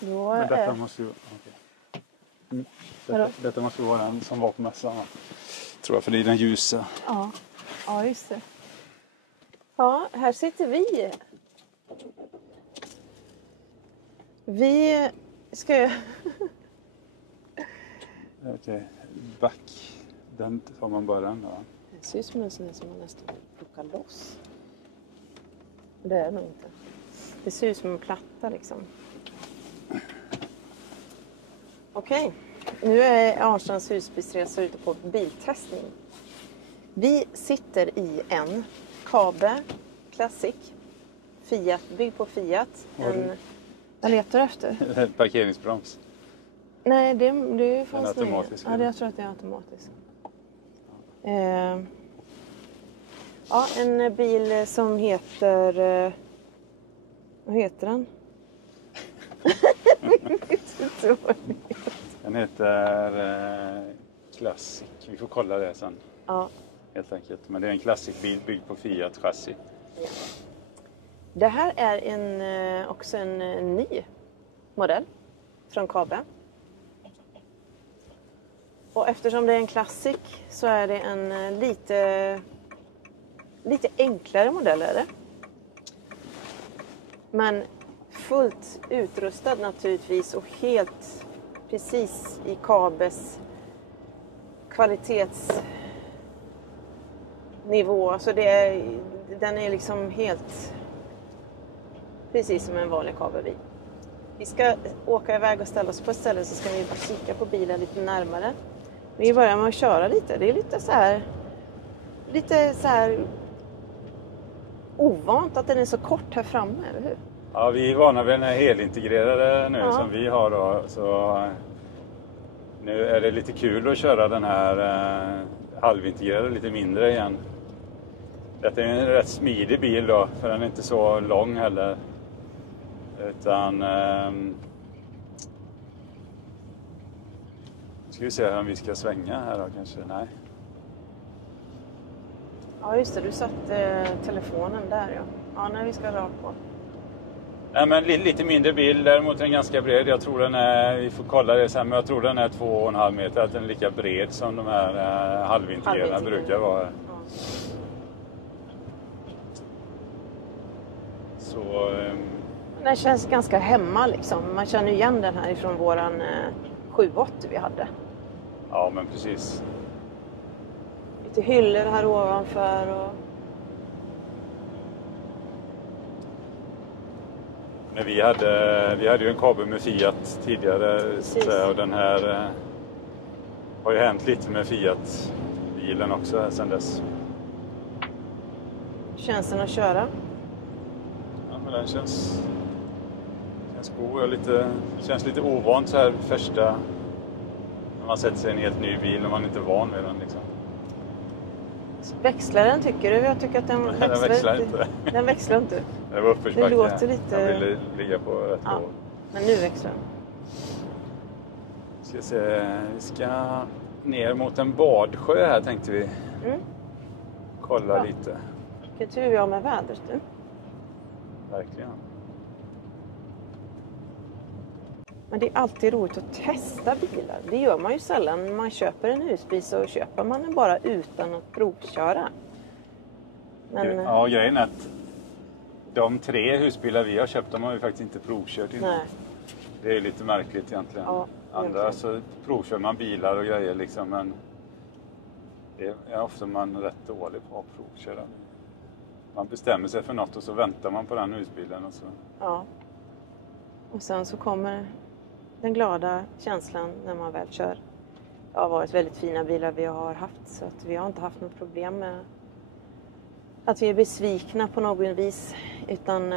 Men detta måste ju... Okay. Detta måste vara den som var på mässan. Tror jag, för det är den ljusa. Ja, just det. Ja, här sitter vi. Vi ska... Okej, back. Den tar man bara den då. Det ser ut som en sån som man nästan plockar loss. Det är det nog inte. Det ser ut som en platta liksom. Okej. Nu är Arnstrands husbilsresa ute på biltestning. Vi sitter i en Kabe Classic Fiat, byggd på Fiat. Vad letar du efter? Parkeringsbroms. Nej, det fanns den automatisk. Ja, jag tror att det är automatisk. Ja, en bil som heter... vad heter den? Den heter Classic. Vi får kolla det sen. Ja. Helt enkelt. Men det är en Classic-bil byggd på Fiat chassi. Ja. Det här är också en ny modell från Kabe. Och eftersom det är en Classic så är det en lite enklare modell är det. Men fullt utrustad naturligtvis och helt precis i Kabes kvalitetsnivå. Så den är liksom helt precis som en vanlig Kabe-bil. Vi ska åka iväg och ställa oss på ett ställe så ska vi kika på bilen lite närmare. Vi börjar med att köra lite. Det är lite så här ovant att den är så kort här framme, eller hur? Ja, vi är vana vid den här helintegrerade nu som vi har då. Så nu är det lite kul att köra den här halvintegrerade lite mindre igen. Detta är en rätt smidig bil då, för den är inte så lång heller. Utan... ska vi se om vi ska svänga här då kanske? Nej. Ja just det, du satte telefonen där ja. Ja, när vi ska rakt på. Nej men lite mindre bil, däremot är den ganska bred. Jag tror den är, vi får kolla det sen, men jag tror den är 2,5 meter. Att den är lika bred som de här halvintegrerade brukar vara. Ja. Så... Den känns ganska hemma liksom. Man känner igen den här ifrån våran 780 vi hade. Ja men precis. Lite hyllor här ovanför och... Men vi hade ju en Kabe med Fiat tidigare så, och den här har ju hänt lite med Fiat-bilen också sedan dess. Känns den att köra? Ja men den känns god och känns lite ovant så här första när man sätter sig i en helt ny bil och man inte är van vid den liksom. Växlar den tycker du? Jag tycker att den växlar inte. Den växlar inte. Det var uppförsbacke. Det låter lite... Jag ville ligga på rätt håll. Men nu växlar den. Ska se, vi ska ner mot en badsjö här tänkte vi. Kolla lite. Vilken tur vi har med vädret du. Verkligen. Men det är alltid roligt att testa bilar. Det gör man ju sällan. När man köper en husbil så köper man den bara utan att provköra. Men... Ja, grejen är att de 3 husbilar vi har köpt, de har vi faktiskt inte provkört innan. Nej. Det är lite märkligt egentligen. Ja, andra så provkör man bilar och grejer liksom, men det är ofta man rätt dålig på att provköra. Man bestämmer sig för något och så väntar man på den husbilen och så. Ja. Och sen så kommer den glada känslan när man väl kör. Det har varit väldigt fina bilar vi har haft så att vi har inte haft något problem med att vi är besvikna på någon vis. Utan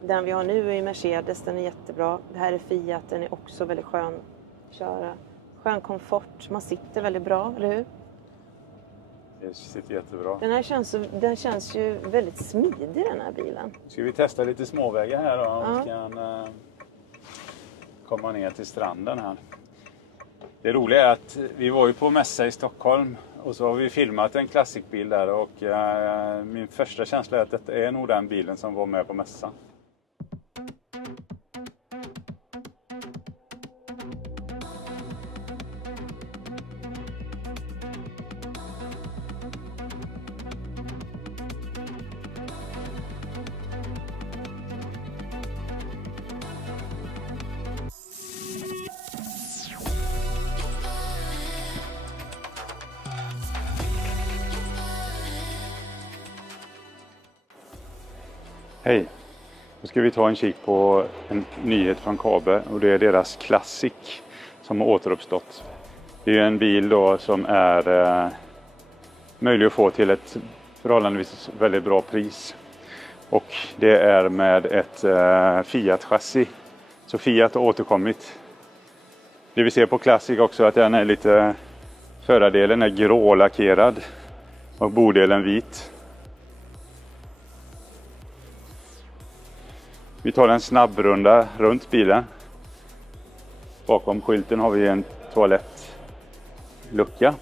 den vi har nu är Mercedes, den är jättebra. Det här är Fiat, den är också väldigt skön att köra. Skön komfort, man sitter väldigt bra, eller hur? Det sitter jättebra. Den känns ju väldigt smidig den här bilen. Ska vi testa lite småvägar här då? Om vi kan komma ner till stranden här. Det roliga är att vi var ju på mässa i Stockholm och så har vi filmat en klassikbil där och min första känsla är att detta är nog den bilen som var med på mässan. Hej! Nu ska vi ta en kik på en nyhet från Kaabe och det är deras Classic som har återuppstått. Det är en bil då som är möjlig att få till ett förhållandevis väldigt bra pris. Och det är med ett Fiat-chassi. Så Fiat har återkommit. Det vi ser på Classic också är att den är lite... Förardelen är grålackerad och bordelen vit. Vi tar en snabbrunda runt bilen. Bakom skylten har vi en toalettlucka.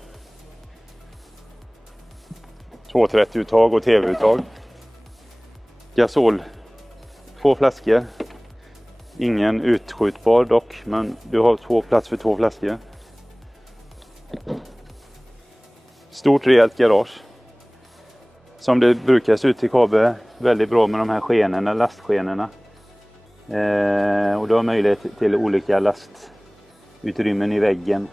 230-uttag och tv-uttag. Gasol. 2 flaskor. Ingen utskjutbar dock, men du har 2 plats för 2 flaskor. Stort rejält garage. Som det brukar se ut i Kaabe. Väldigt bra med de här skenorna, lastskenorna. Och du har möjlighet till olika lastutrymmen i väggen.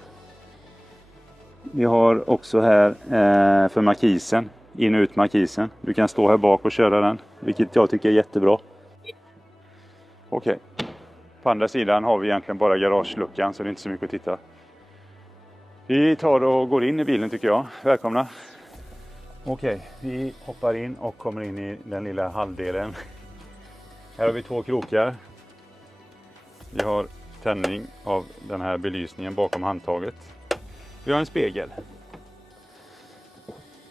Vi har också här för markisen, in och ut markisen. Du kan stå här bak och köra den, vilket jag tycker är jättebra. Okej. På andra sidan har vi egentligen bara garageluckan, så det är inte så mycket att titta. Vi tar och går in i bilen tycker jag. Välkomna. Okej, vi hoppar in och kommer in i den lilla halvdelen. Här har vi 2 krokar. Vi har tändning av den här belysningen bakom handtaget. Vi har en spegel.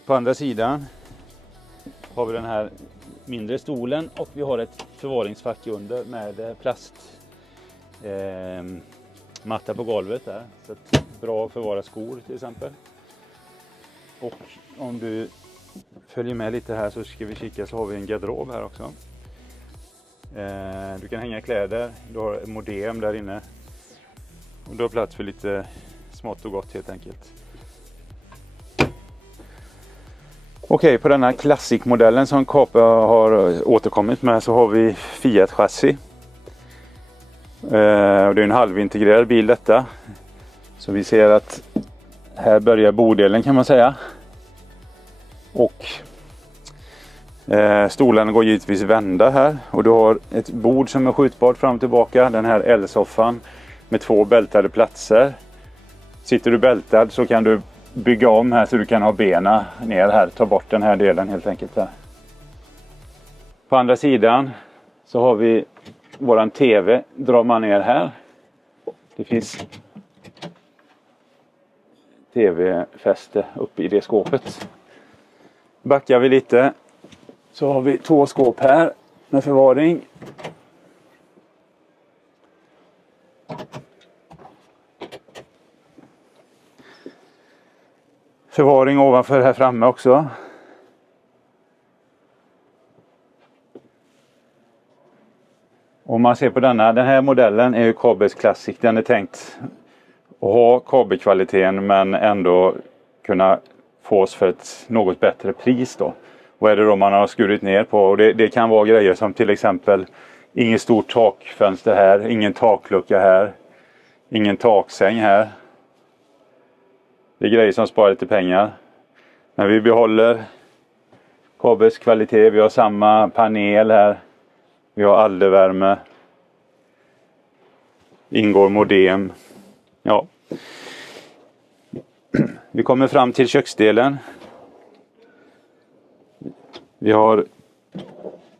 På andra sidan har vi den här mindre stolen och vi har ett förvaringsfack under med plastmatta på golvet där. Så att bra att förvara skor till exempel. Och om du följer med lite här så ska vi kika, så har vi en garderob här också. Du kan hänga kläder, du har ett modem där inne. Och du har plats för lite smått och gott helt enkelt. Okej, på den här Classic-modellen som Kaabe har återkommit med så har vi Fiat-chassi. Och det är en halvintegrerad bil detta. Så vi ser att här börjar bordelen kan man säga. Och stolarna går givetvis vända här. Och du har ett bord som är skjutbart fram och tillbaka. Den här L-soffan med 2 bältade platser. Sitter du bältad så kan du bygga om här så du kan ha bena ner här. Ta bort den här delen helt enkelt här. På andra sidan så har vi våran tv. Drar man ner här. Det finns tv-fäste uppe i det skåpet. Backar vi lite så har vi 2 skåp här med förvaring. Förvaring ovanför här framme också. Om man ser på den här modellen är ju Kaabes Classic. Den är tänkt att ha Kaabe-kvaliteten men ändå kunna fås för ett något bättre pris då. Vad är det då man har skurit ner på? Och det kan vara grejer som till exempel ingen stort takfönster här, ingen taklucka här, ingen taksäng här. Det är grejer som sparar lite pengar. Men vi behåller Kaabes kvalitet. Vi har samma panel här. Vi har allvärme. Ingår modem. Ja. Vi kommer fram till köksdelen. Vi har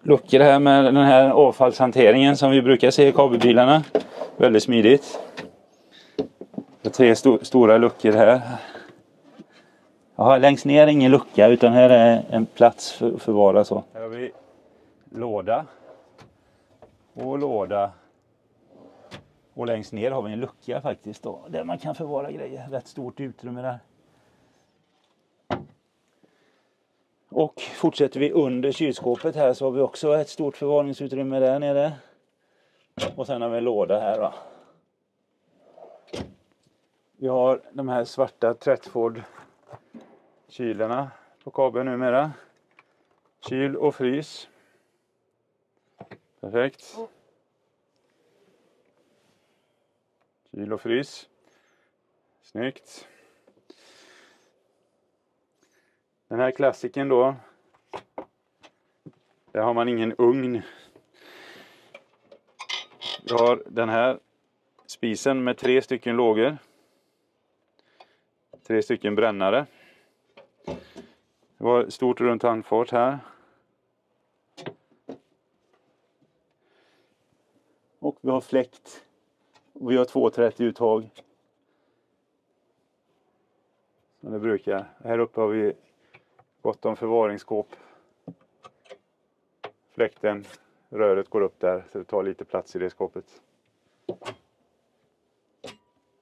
luckor här med den här avfallshanteringen som vi brukar se i Kaabe-bilarna. Väldigt smidigt. Det är 3 stora luckor här. Jaha, längst ner är ingen lucka utan här är en plats för att förvara så. Här har vi låda. Och låda. Och längst ner har vi en lucka faktiskt då. Där man kan förvara grejer. Rätt stort utrymme där. Och fortsätter vi under kylskåpet här så har vi också ett stort förvaringsutrymme där nere. Och sen har vi en låda här va. Vi har de här svarta Tretford kylarna på Kaabe numera. Kyl och frys. Perfekt. Kyl och frys. Snyggt. Den här klassiken då. Där har man ingen ugn. Vi har den här spisen med 3 stycken lågor. 3 stycken brännare. Det var stort runt handfat här. Och vi har fläkt. Och vi har 230 uttag. Som det brukar. Här uppe har vi gott om förvaringsskåp. Fläkten, röret går upp där så det tar lite plats i det skåpet.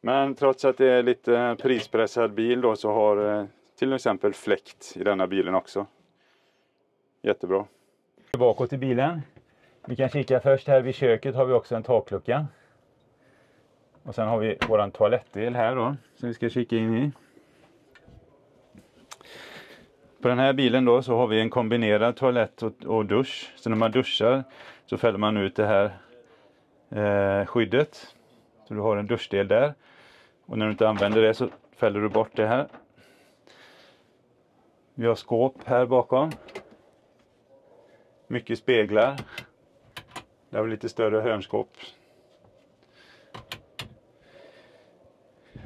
Men trots att det är lite prispressad bil då, så har till exempel fläkt i denna bilen också. Jättebra. Bakåt i bilen. Vi kan kika först här vid köket, har vi också en taklucka. Och sen har vi våran toalettdel här då, som vi ska kika in i. På den här bilen då så har vi en kombinerad toalett och dusch. Så när man duschar så fäller man ut det här skyddet. Så du har en duschdel där. Och när du inte använder det så fäller du bort det här. Vi har skåp här bakom. Mycket speglar. Där har vi lite större hörnskåp.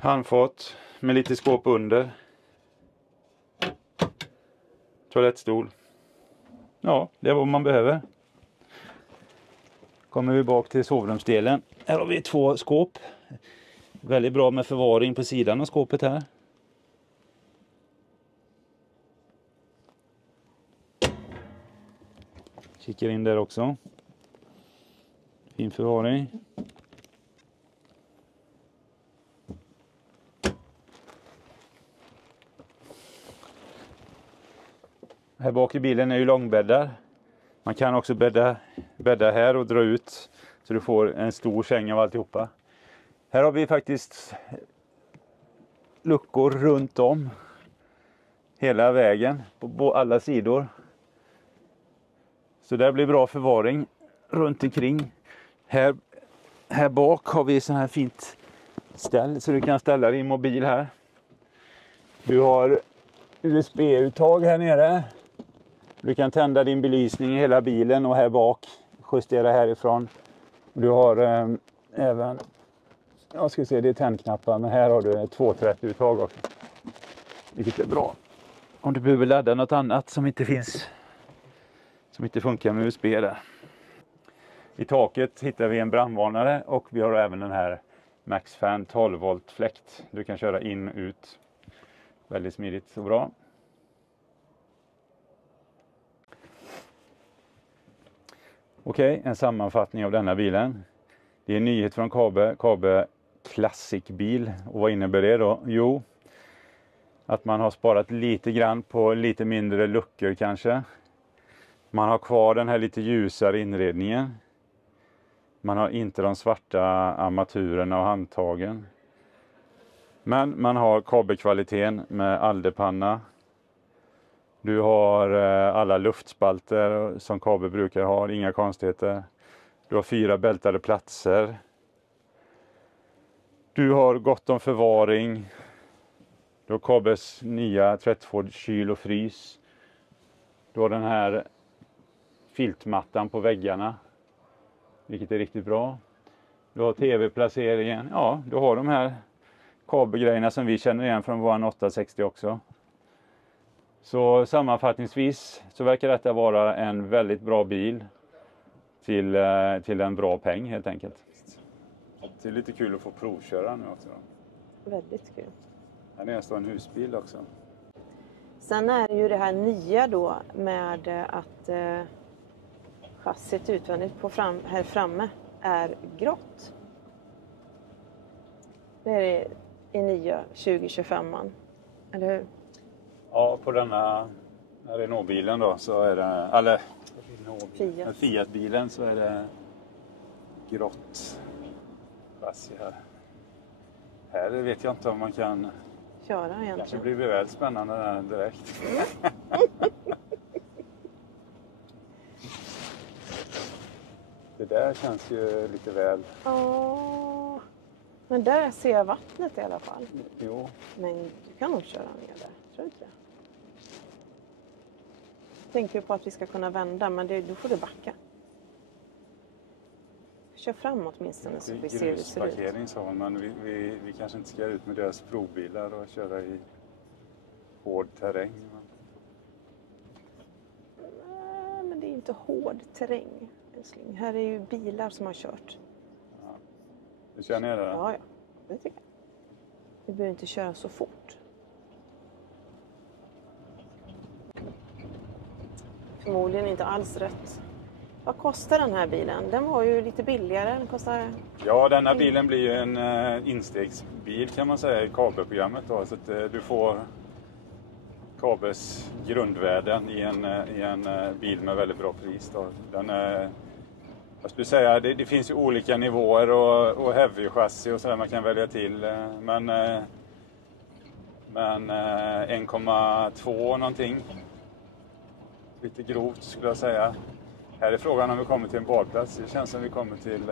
Handfat med lite skåp under. Toalettstol. Ja, det är vad man behöver. Kommer vi bak till sovrumsdelen. Här har vi 2 skåp. Väldigt bra med förvaring på sidan av skåpet här. Kikar in där också. Fin förvaring. Här bak i bilen är ju långbäddar. Man kan också bädda här och dra ut så du får en stor säng av alltihopa. Här har vi faktiskt luckor runt om hela vägen på alla sidor. Så där blir bra förvaring runt omkring. Här bak har vi så här fint ställ så du kan ställa din mobil här. Du har USB-uttag här nere. Du kan tända din belysning i hela bilen och här bak justera härifrån. Du har även, jag ska se, det är tändknappar, men här har du ett 230-uttag också. Vilket är bra. Om du behöver ladda något annat som inte finns, som inte funkar med USB där. I taket hittar vi en brandvarnare och vi har även den här MaxFan 12 volt fläkt. Du kan köra in och ut. Väldigt smidigt och bra. Okej, en sammanfattning av denna bilen. Det är en nyhet från Kabe Classic bil. Och vad innebär det då? Jo, att man har sparat lite grann på lite mindre luckor kanske. Man har kvar den här lite ljusare inredningen. Man har inte de svarta armaturerna och handtagen. Men man har Kabe-kvaliteten med alderpanna. Du har alla luftspalter som Kabe brukar ha, inga konstigheter. Du har 4 bältade platser. Du har gott om förvaring. Du har Kabes nya 32 kyl och frys. Du har den här filtmattan på väggarna, vilket är riktigt bra. Du har tv-placeringen. Ja, du har de här Kabe-grejerna som vi känner igen från vår 860 också. Så sammanfattningsvis så verkar detta vara en väldigt bra bil till en bra peng helt enkelt. Det är lite kul att få provköra nu också då. Väldigt kul. Här är en husbil också. Sen är det ju det här nya då med att chassit utvändigt här framme är grått. Det är det i nya 2025an, eller hur? Ja, på denna Renault-bilen då så är det, eller Fiat-bilen så är det grått chassi här. Här vet jag inte om man kan köra egentligen. Kanske blir det väl spännande där direkt. Det där känns ju lite väl... Åh, men där ser jag vattnet i alla fall. Jo. Men du kan nog köra ner där, tror du inte det? tänker på att vi ska kunna vända, men då får du backa. Kör framåt åtminstone så vi ser hur det ser ut. Grusparkering sa hon, men vi kanske inte ska ut med deras provbilar och köra i hård terräng. Nej, men det är inte hård terräng, älskling. Här är ju bilar som har kört. Ja. Du känner jag det? Ja, det tycker jag. Vi behöver inte köra så fort. Förmodligen inte alls rätt. Vad kostar den här bilen? Den var ju lite billigare. Den kostar... Ja, denna bilen blir ju en instegsbil kan man säga i kabelprogrammet då, så att du får kabels grundvärden i en bil med väldigt bra pris då. Den är, jag skulle säga, det finns ju olika nivåer och heavy-chassi och sådär man kan välja till, men 1,2 någonting. Lite grovt skulle jag säga. Här är frågan om vi kommer till en badplats. Det känns som vi kommer till...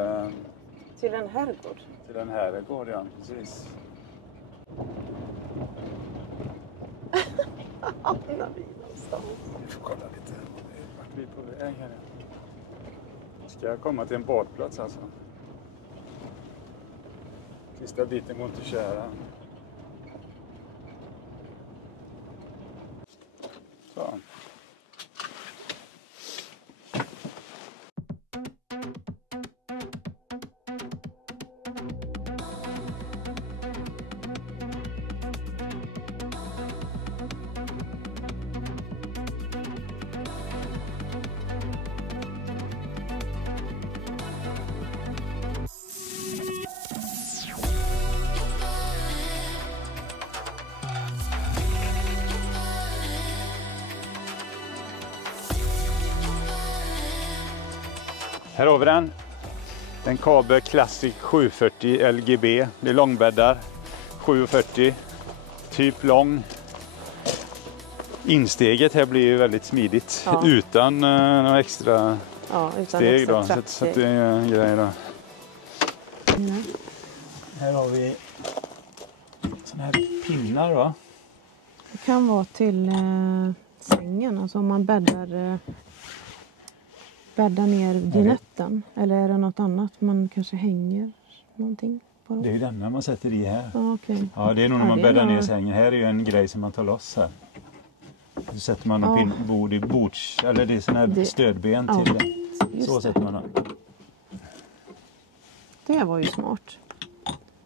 Till en herrgård. Till en herrgård, ja. Precis. Hamnar vi någonstans? Vi får kolla lite. Vart vi är på väg här. Ska jag komma till en badplats alltså? Sista biten går inte att köra. Så. Här har vi den. En Kabe Classic 740 LGB. Det är långbäddar. 740. Typ lång. Insteget här blir ju väldigt smidigt. Ja. Utan några extra steg då. Så det är en grej då. Mm. Här har vi såna här pinnar då. Det kan vara till sängen. Alltså om man bäddar ner dinetten. Eller är det något annat? Man kanske hänger någonting på dem. Det är ju denna man sätter i här. Ja, okay. Ja, det är nog när man bäddar ner sängen. Här är ju en grej som man tar loss här. Så sätter man en bord i bords. Eller det är sådana här stödben till det. Så sätter man den. Det var ju smart.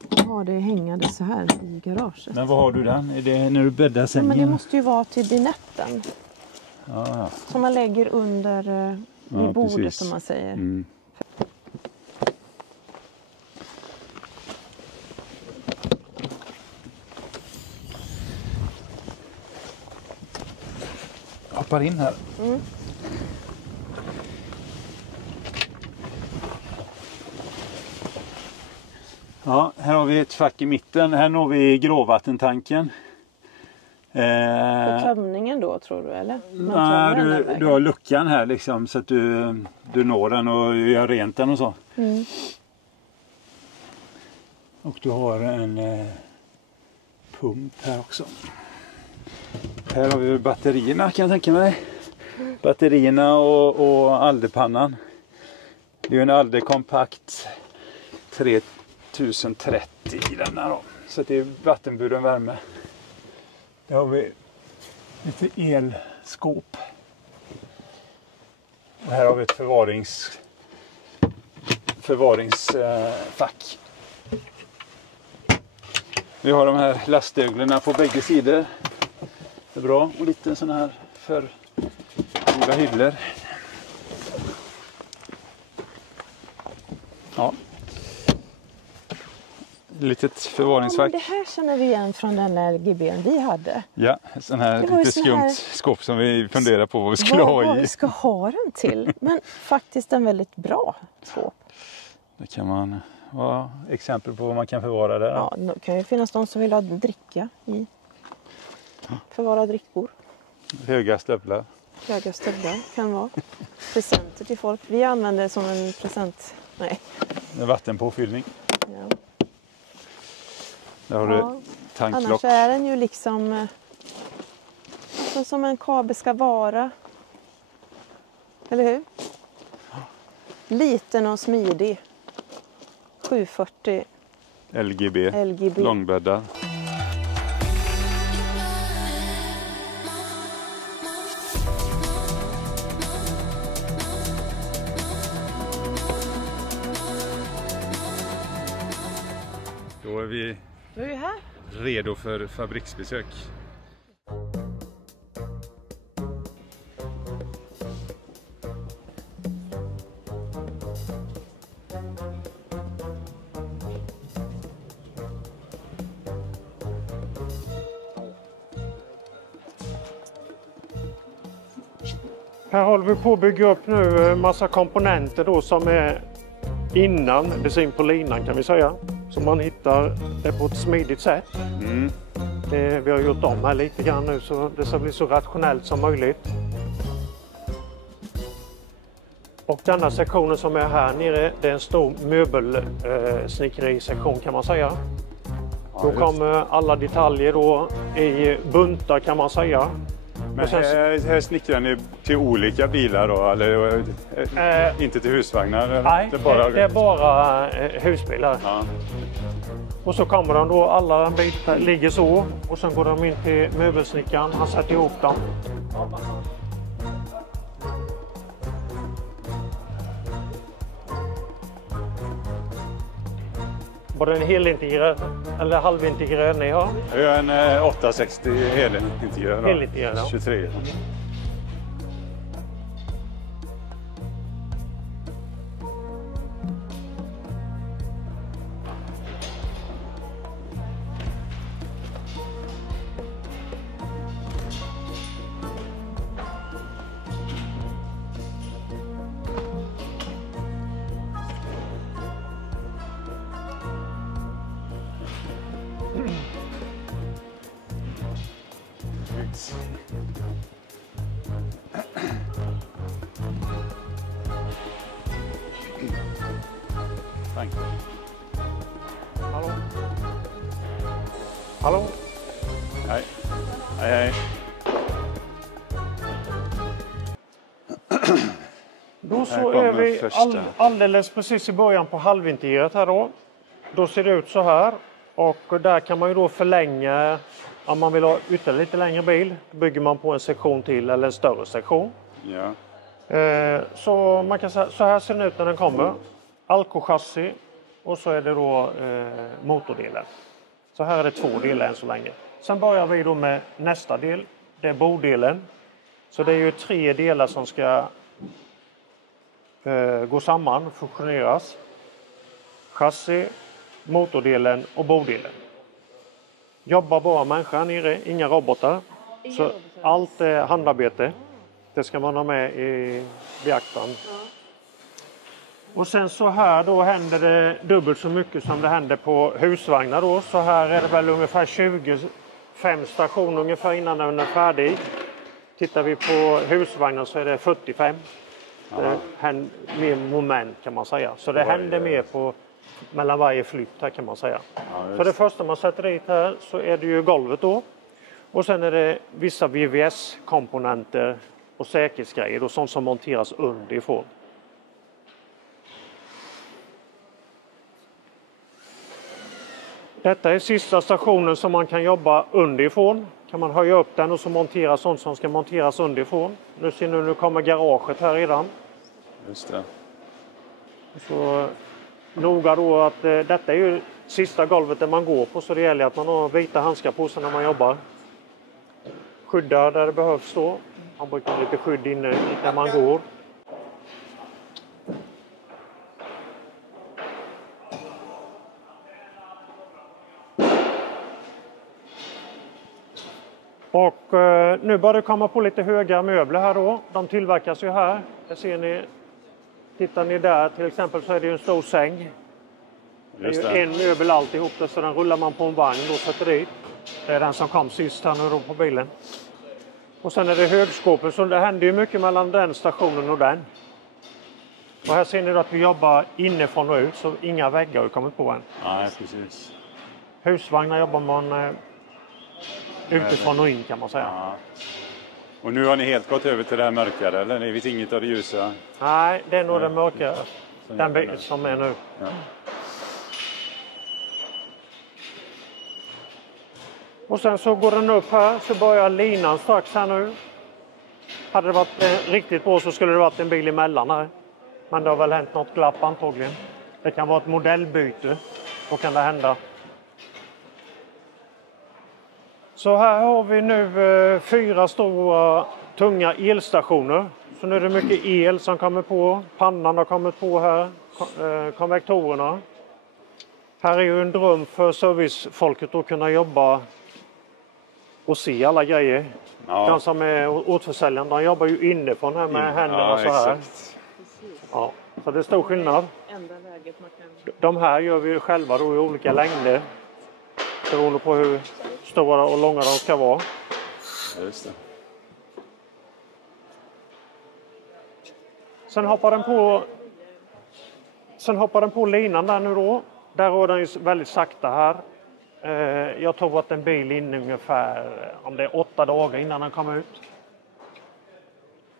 Jag har det hängande så här i garaget. Men vad har du den? Är det när du bäddar sängen? Ja, men det måste ju vara till dinetten. Ja. Som man lägger under i bordet precis. Som man säger. Mm. Hoppar in här. Mm. Ja, här har vi ett fack i mitten. Här når vi gråvattentanken. För tömningen då tror du eller? Nej, du har luckan här liksom så att du når den och gör rent den och så. Mm. Och du har en pump här också. Här har vi batterierna kan jag tänka mig. Batterierna och aldepannan. Det är en Alde kompakt 3030 i den här då. Så det är vattenburen värme. Där har vi lite elskåp. Och här har vi ett förvaringsfack. Vi har de här lastöglorna på bägge sidor. Det är bra. Och lite sådana här för hyllor. Ja. Litet förvaringsfack. Ja, det här känner vi igen från den där LGB:n vi hade. Ja, sån här lite skumt skåp som vi funderar på vad vi skulle ha i. Vad vi ska ha den till. Men faktiskt en väldigt bra skåp. Det kan man vara exempel på vad man kan förvara där. Ja, det kan ju finnas de som vill ha dricka i. Förvara drickor. Höga stövlar. Höga stövlar kan vara. Presenter till folk. Vi använder det som en present. Nej. Med vattenpåfyllning. Ja. Där har du tanklock. Annars är den ju liksom alltså som en Kabe ska vara. Eller hur? Liten och smidig. 740 LGB. LGB. Långbäddar. Då är vi här. redo för fabriksbesök. Här håller vi på att bygga upp nu massa komponenter då som är innan det syns på linan kan vi säga. Så man hittar det på ett smidigt sätt. Mm. Vi har gjort om här lite grann nu så det ska bli så rationellt som möjligt. Och denna sektionen som är här nere, det är en stor möbelsnickerisektion kan man säga. Då kommer alla detaljer då i buntar kan man säga. Men här snickrar ni till olika bilar då? Eller inte till husvagnar? Nej, det är bara husbilar. Ja. Och så kommer de då, alla bitar ligger så. Och sen går de in till möbelsnickaren, han sätter ihop dem. Var det en helintegrerad eller halvintegrerad ni har? Jag är en 860 helintegrerad. Helintegrerad, ja. 23. Tack. Hallå? Hallå? Hej. Hej, hej. Då så är vi alldeles precis i början på halvintegrerat här då. Då ser det ut så här. Och där kan man ju då förlänga, om man vill ha ytterligare lite längre bil, då bygger man på en sektion till eller en större sektion. Ja. Så man kan säga, så här ser den ut när den kommer. Alco-chassi och så är det då motordelen. Så här är det 2 delar än så länge. Sen börjar vi då med nästa del, det är bordelen. Så det är ju 3 delar som ska gå samman, fusioneras. Chassi, motordelen och bordelen. Jobbar bara människan nere, inga robotar. Så allt är handarbete. Det ska man ha med i beaktan. Och sen så här då händer det dubbelt så mycket som det händer på husvagnar då. Så här är det väl ungefär 25 stationer ungefär innan den är färdig. Tittar vi på husvagnar så är det 45. Det händer mer moment kan man säga. Så det händer mer på mellan varje flytt här kan man säga. Så det första man sätter dit här så är det ju golvet då. Och sen är det vissa VVS-komponenter och säkerhetsgrejer och sånt som monteras underifrån. Detta är sista stationen som man kan jobba underifrån. Kan man höja upp den och så montera sånt som ska monteras underifrån. Nu ser ni, nu kommer garaget här redan. Just det. Så noga då att detta är ju sista golvet där man går på, så det gäller att man har vita handskar på sig när man jobbar. Skydda där det behövs då. Man brukar ha lite skydd inne där man går. Och nu börjar det komma på lite höga möbler här då. De tillverkas ju här. Det ser ni. Tittar ni där till exempel så är det ju en stor säng. Det är ju en möbel alltihop där, så den rullar man på en vagn och sätter dit. Det är den som kom sist här nu då på bilen. Och sen är det högskåpet, så det händer ju mycket mellan den stationen och den. Och här ser ni då att vi jobbar inifrån och ut, så inga väggar har kommit på än. Nej, precis. Husvagnar jobbar man utifrån och in kan man säga. Ja. Och nu har ni helt gått över till det här mörkare, eller? Ni vet inget av det ljusa? Nej, det är nog den mörkare. Den som är nu. Ja. Och sen så går den upp här, så börjar linan strax här nu. Hade det varit riktigt bra så skulle det varit en bil emellan här. Men det har väl hänt något glapp antagligen. Det kan vara ett modellbyte. Då kan det hända. Så här har vi nu 4 stora tunga elstationer. Så nu är det mycket el som kommer på. Pannan har kommit på här. Konvektorerna. Här är ju en dröm för servicefolket att kunna jobba och se alla grejer. Ja. De som är återförsäljare, de jobbar ju inifrån här med händerna så här. Exakt. Ja, så det är stor skillnad. Enda läget man kan... De här gör vi själva då i olika längder. Beroende på hur stora och långa de ska vara. Just det. Sen hoppar den på linan där nu då. Där går den ju väldigt sakta här. Jag tror att en bil in ungefär om det är 8 dagar innan den kommer ut.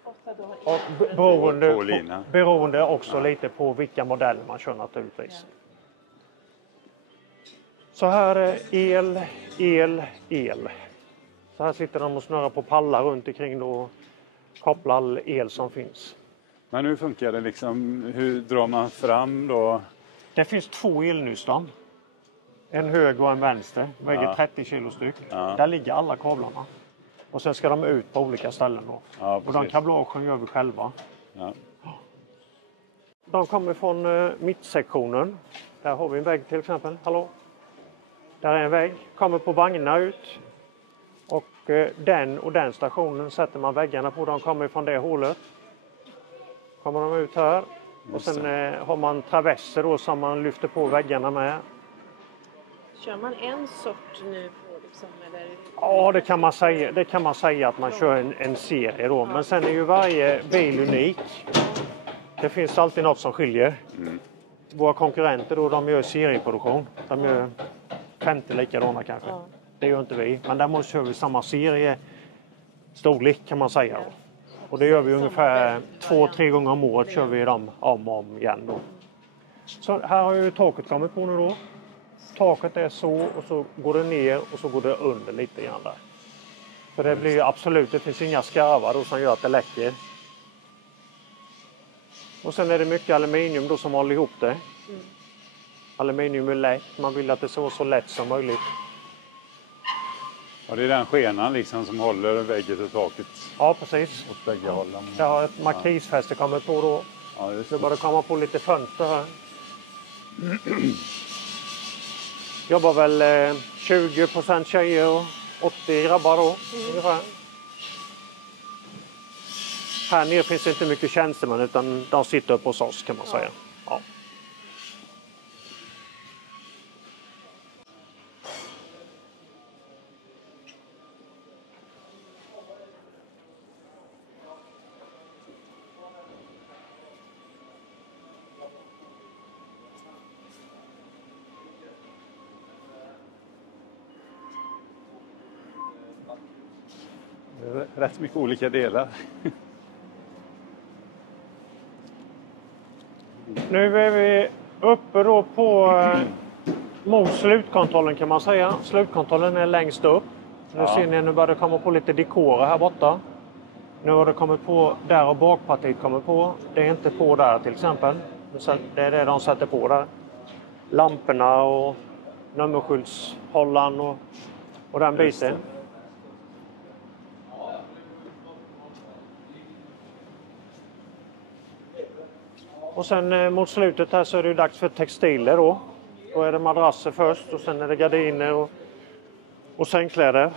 8 dagar. Och beroende också lite på vilka modeller man kör naturligtvis. Så här är el. Så här sitter de och snurrar på pallar runt omkring och kopplar all el som finns. Men hur funkar det liksom? Hur drar man fram då? Det finns 2 elnystan. En höger och en vänster. Väger 30 kilo styck. Ja. Där ligger alla kablarna. Och sen ska de ut på olika ställen då. Ja, och den kablagen gör vi själva. Ja. De kommer från mittsektionen. Där har vi en vägg till exempel. Hallå? Där är en vägg. Kommer på vagnar ut. Och den och den stationen sätter man väggarna på. De kommer från det hålet. Kommer de ut här. Och sen har man traverser då som man lyfter på väggarna med. Kör man en sort nu på liksom, eller? Ja, det kan man säga att man kör en serie då. Men sen är ju varje bil unik. Det finns alltid något som skiljer. Våra konkurrenter då, de gör serieproduktion. De gör 50 likadana kanske. Ja. Det gör inte vi. Men däremot kör vi samma serie storlek kan man säga. Och det gör vi ungefär 2-3 gånger om året kör vi dem om och om igen då. Så här har ju taket kommit på nu då. Taket är så och så går det ner och så går det under lite grann där. För det blir absolut, det finns inga skarvar då som gör att det läcker. Och sen är det mycket aluminium då som håller ihop det. Aluminium är lätt, man vill att det ska så lätt som möjligt. Ja, det är den skenan liksom som håller väggen och taket Ja, precis. åt bägge hållen. Jag har ett markisfäste kommit på då. Ja, just Det det. bara komma på lite fönster här. Jobbar väl 20% tjejer och 80 grabbar då. Ungefär. Här nere finns det inte mycket tjänstemän utan de sitter uppe hos oss kan man säga. Ja. Rätt mycket olika delar. Nu är vi uppe då på mot slutkontrollen kan man säga. Slutkontrollen är längst upp. Nu ser ni, nu börjar det komma på lite dekorer här borta. Nu har det kommit på där och bakpartiet kommer på. Det är inte på där till exempel. Det är det de sätter på där. Lamporna och nummerskyddshållaren och den biten. Och sen mot slutet här så är det dags för textiler då. Då är det madrasser först och sen är det gardiner och sängkläder.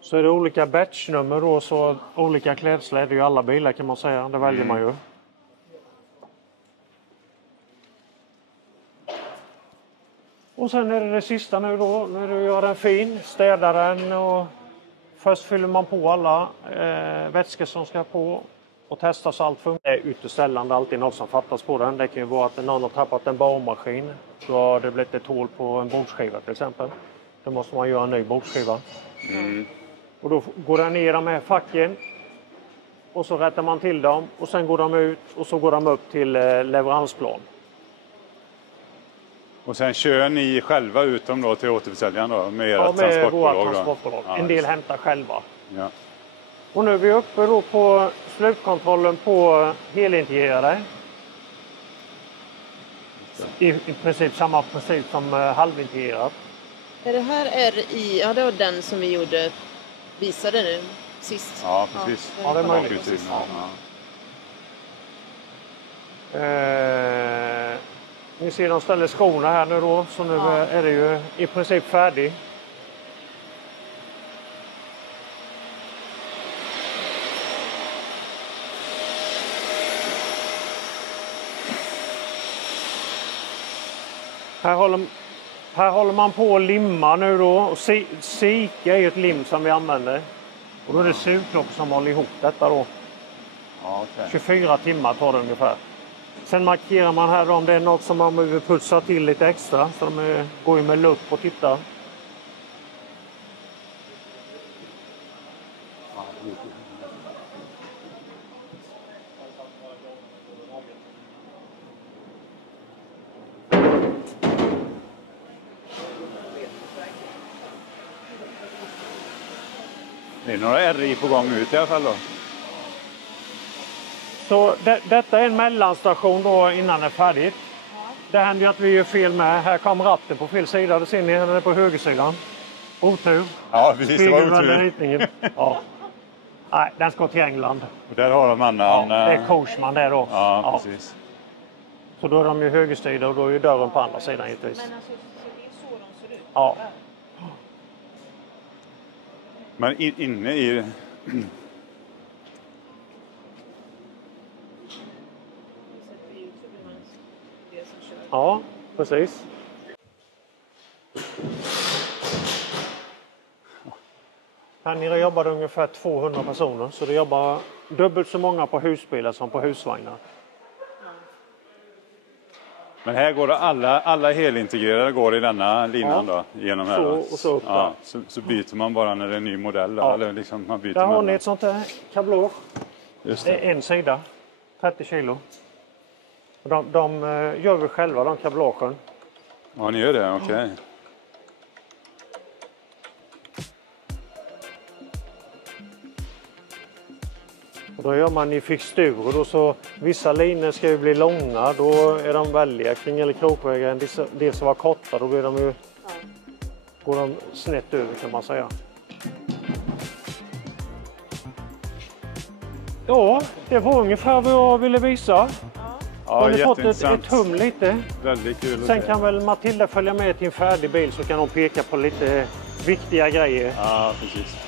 Så är det olika batchnummer då, så olika klädsel är det ju alla bilar kan man säga. Det väljer man ju. Och Och sen är det sista nu då, när du gör den fin, städar den och först fyller man på alla vätskor som ska på och testar så allt funkar. Det är ytterst sällan, det är alltid något som fattas på den. Det kan ju vara att någon har tappat en borrmaskin, då har det blivit ett hål på en bordsskiva till exempel. Då måste man göra en ny bordsskiva. Och då går den ner de här facken och så rättar man till dem och sen går de ut och så går de upp till leveransplan. Och sen kör ni själva ut dem då till återförsäljaren då? Med era med transportbolag? våra transportbolag. Ja, en del hämtar själva. Ja. Och nu är vi uppe då på slutkontrollen på helintegrerade. I princip samma princip som halvintegrerat. Är det här RI? Ja, det var den som vi visade nu sist. Ja, precis. Ja, det är möjligt. Ni ser de ställer skorna här nu då, så nu är det ju i princip färdig. Här håller man på att limma nu då. Och Sika är ju ett lim som vi använder. Och då är det sugklock som håller ihop detta då. Ja, okay. 24 timmar tar det ungefär. Sen markerar man här om det är något som man behöver putsa till lite extra. Så de går ju med lupp och tittar. Det är några RI på gång ut i alla fall då? Så detta är en mellanstation då innan det är färdigt. Det händer ju att vi gör fel med. Här kom ratten på fel sida. Det ser ni, den är på högersidan. Otur. Ja, precis. Det var otur. Ja. Nej, den ska till England. Och där har de annan... Ja, det är Coachman där då. Ja, precis. Så då är de ju högerstyrda och då är ju dörren på andra sidan givetvis. Men alltså, så det är så de ser ut? Ja. Men inne i... Ja, precis. Här nere jobbar det ungefär 200 personer, så det jobbar dubbelt så många på husbilar som på husvagnar. Men här går det alla helintegrerade går i denna linan då? Genom här, och så upp ja, så byter man bara när det är en ny modell? Då, eller liksom man byter där har ni ett sånt här kablage. Just det är en sida, 30 kilo. De gör vi själva, de kablagen. Ja, ni gör det, okej. Okay. Och då gör man i fixtur och då så vissa linjer ska ju bli långa, då är de välja kring eller krokvägen. Det som var korta, då blir de ju, går de snett över kan man säga. Ja, det var ungefär vad jag ville visa. Ja, har ni fått ett hum lite? Väldigt kul. Sen kan väl Matilda följa med till en färdig bil så kan hon peka på lite viktiga grejer. Ja, precis.